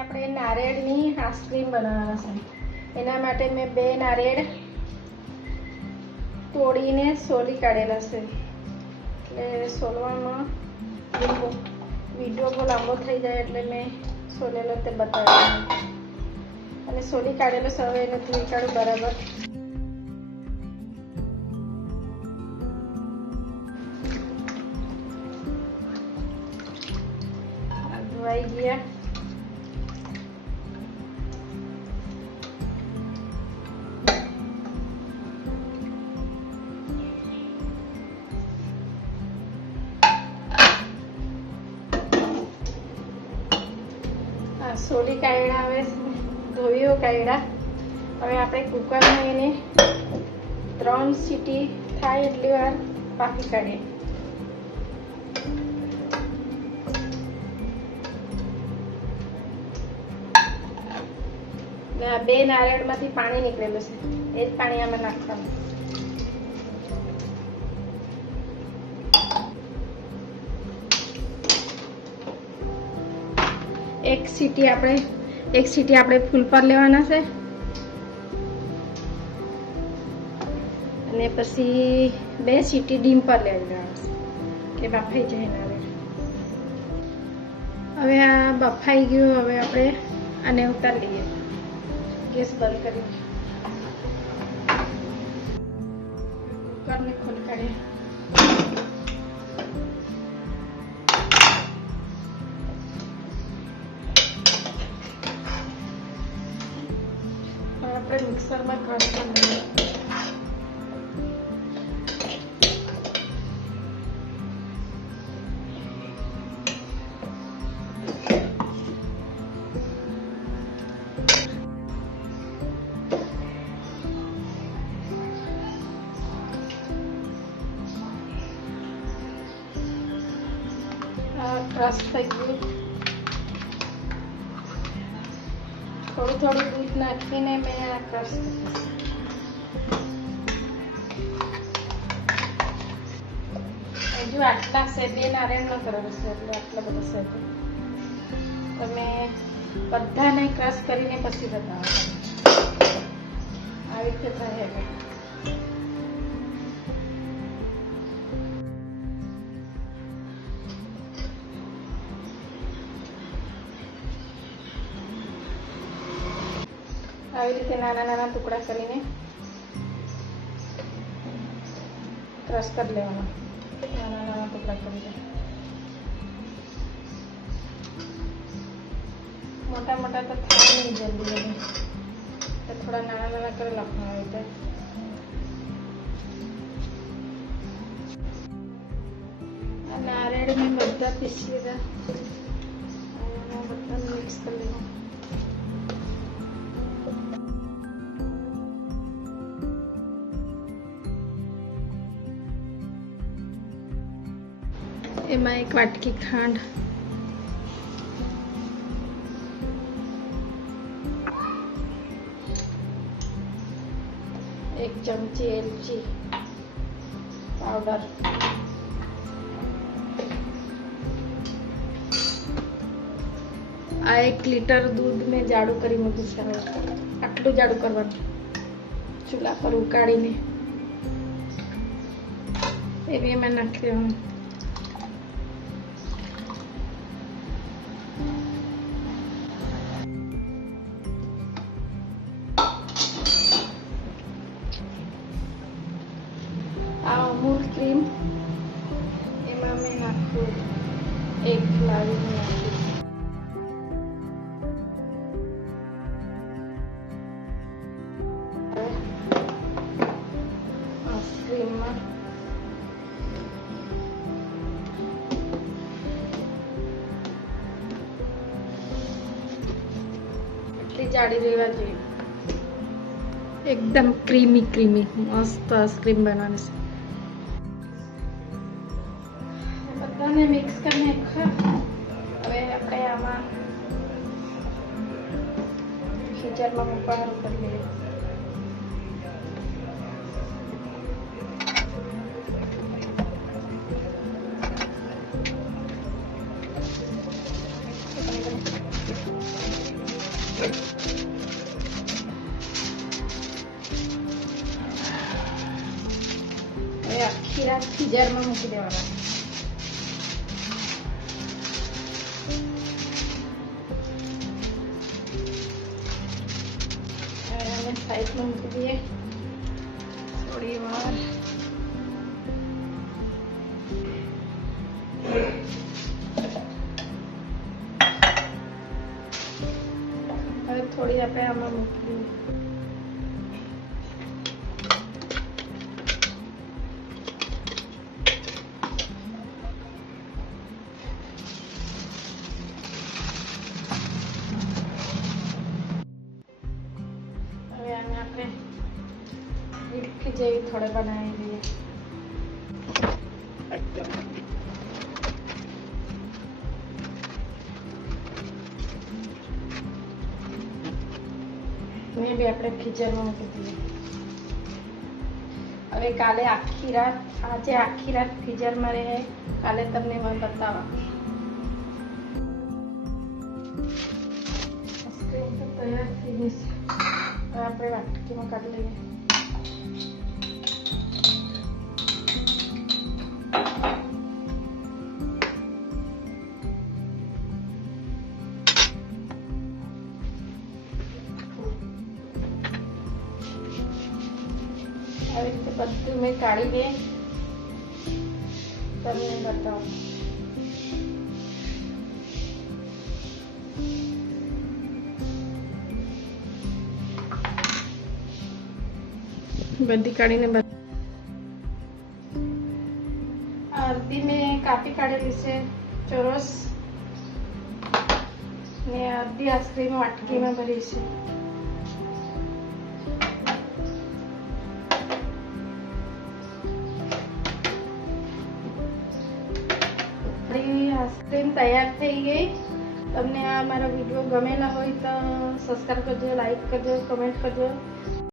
આપણે નારિયેળની આઈસ્ક્રીમ બનાવવાના છે. એના માટે મેં 2 નારિયેળ તોડીને સોલી કાઢેલા છે. એટલે સોલવામાં વિડીયો બહુ લાંબો થઈ જાય એટલે મેં સોલેલો તે બતાવ્યું. અને સોલી કાઢેલો છે. હવે એને ધોઈ કાઢું બરાબર. ધોવાઈ ગયા. સોલી કાઢ્યા, હવે ધોઈઓ કાઢ્યા. હવે આપણે કુકરમાં એને 3 સીટી થાય એટલી વાર બાફી કાઢીએ. આ 2 નારિયેળમાંથી પાણી નીકળેલું છે. એ જ પાણી આમાં નાખવાનું. એક સીટી આપણે ફૂલ પર લેવાના છે. અને પછી 2 સીટી ડીમ પર લેવાના છે કે બફાઈ જાય ના. હવે આ બફાઈ ગયું. હવે આપણે આને ઉતારી લઈએ. ગેસ બંધ કરી કુકરને ખોલી કાઢીએ. આપણે મિક્સરમાં ક્રશ કરી લઈએ. ક્રશ થઈ ગયું. થોડું દૂધ નાખીને મેં આ ક્રશ કરીશ. હજુ આટલા છે. 2 નારિયેળનો કરેલો છે એટલે આટલા બધા છે. તમે બધાને ક્રશ કરીને પછી બતાવો. આવી રીતે થાય. આવી રીતે નાના નાના ટુકડા કરીને ક્રશ કરી લેવાના. નાના નાના ટુકડા કરીને મોટા મોટા તો થાય નહીં જલ્દી. તો થોડા નાના નાના કરી નાખવાના. આવી રીતે આ નારિયેળ મેં બધા પીસી લીધા. બધા મિક્સ કરી લેવા. એમાં 1 વાટકી ખાંડ, 1 ચમચી એલચી પાવડર, આ 1 લીટર દૂધ મેં જાડું કરી મૂક્યું છે. આટલું જાડું કરવાનું ચૂલા પર ઉકાળીને એ બી એમાં નાખી દેવાનું. આ અમૂલ ક્રીમ એમાં મેં નાખ્યું. 1 લાવીને નાખ્યું. ક્રીમમાં એટલી જાડી રહેવા જોઈએ. એકદમ ક્રીમી મસ્ત આઈસ્ક્રીમ બનવાની છે. બધાને મિક્સ કરીને હવે આપણે આમાં ખીચરમાં મૂકવાનું કરી લઈએ. હવે આખી રાત ફ્રીઝરમાં મૂકી દેવાના. સાઈડમાં મૂકી દઈએ થોડી વાર. હવે થોડી આપણે આમાં મૂકી દઈએ. આપણે ઇડલી જેવી થોડે બનાવી દઈએ. મેં બી આપણે ફ્રીઝરમાં મૂકી દઈએ. હવે કાલે આખી રાત, આજે આખી રાત ફ્રીઝરમાં રહે, કાલે તમને મેં બતાવવા. આઈસ્ક્રીમ તો તૈયાર થઈ ગઈ છે. આપણે વાટકીમાં કાઢી લઈએ. આવી રીતે બધું મેં કાઢીને તમને બતાવું. બધી કાઢીને અડધી મેં કાપી કાઢેલી છે ચોરસ, ને અડધી આઈસ્ક્રીમ વાટકીમાં ભરી છે. આઈસ્ક્રીમ તૈયાર થઈ ગઈ. તમને આ મારો વિડીયો ગમેલા હોય તો સબસ્ક્રાઈબ કરજો, લાઈક કરજો, કમેન્ટ કરજો.